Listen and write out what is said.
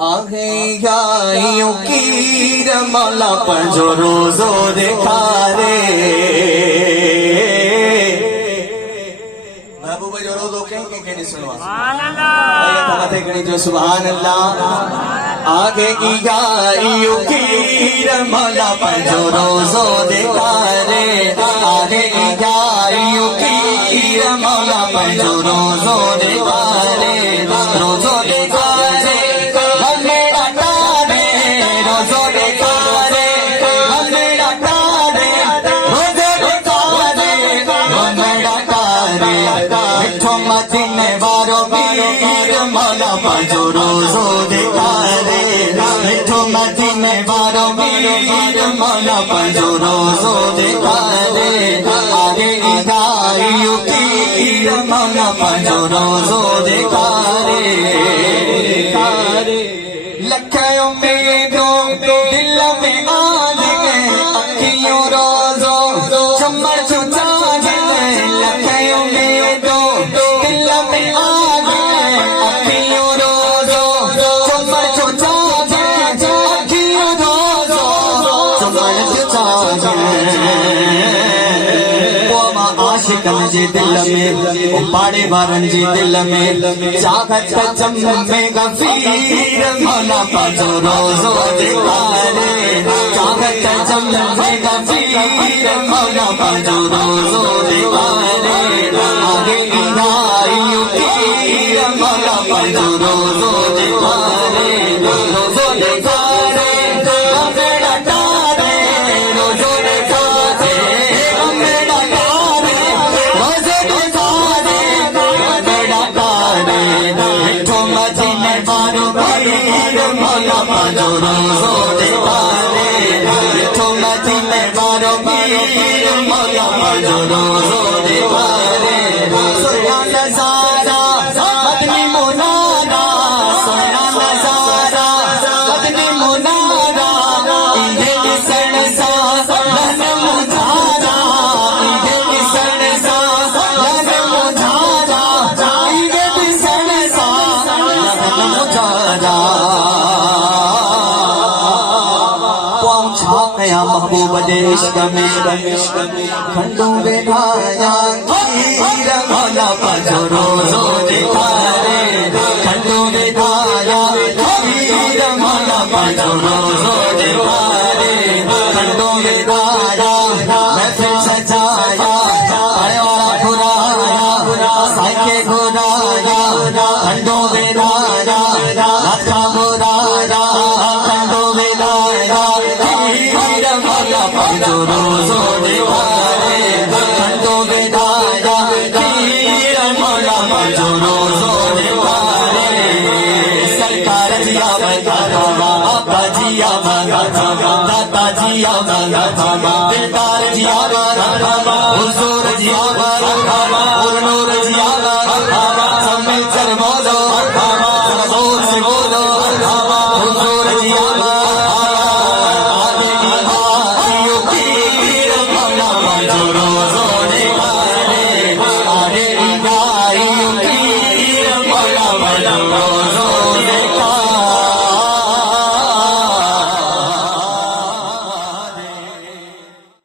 आगे गायों की रमला पर जो रोजो देखा रे महबूब जो रोजो कहेंगे नहीं सुनवा जो सुभान अल्लाह आगे की गायों की रमला पर जो रोजो देखा रे आगे की गायों की रमला पर जो रोजो देखा रे रोजो देखा जो रोजो देखा रे मिठो मदीने बारो मीर मौला पर जो रोजो देखा रे आगे गायु पीर मौला पर जो रोजो देखा रे लखों में दो दिल में आज गए अखियों रोजो चमर चुचा गए लखों में दो दिल में आज गए अखियों जे दिल में पाड़े वारन जे दिल में चाहत जमे गफीर मौला पाजो रोजो देखा रे चाहत जमे गफीर मौला पाजो रोजो देखा रे आगे गायु पीर मौला पाजो रोजो देखा रे रोजो देखा रे जो रोजो देखा रे मिठो मदीने बारो मीर मौला जो रोजो देखा रे सोना नजारा मदनी मुनारा सोना नजारा मदनी मुनारा इधे दिसन सा लन मुझारा इधे दिसन सा लन मुझारा इधे दिसन सा लन मुझारा या महबूब इश्क में खंडों बैठाया खीर मौला पर जो रोजो देखा रे खंडों बैठाया खीर मौला पर जो रोजो देखा रे खंडों बैठाया महफिल सजाया अरे वाला घुराया साइके घुराया खंडों बैठाया लखा घुराया खंडों बैठाया जो रोजो देखा रे खंडों बैठाया खीर मौला पर जो रोजो देखा रे सरकार जिया बता बाबा जिया बता दाता जिया बता दिलदार जिया बता हुजूर जिया बता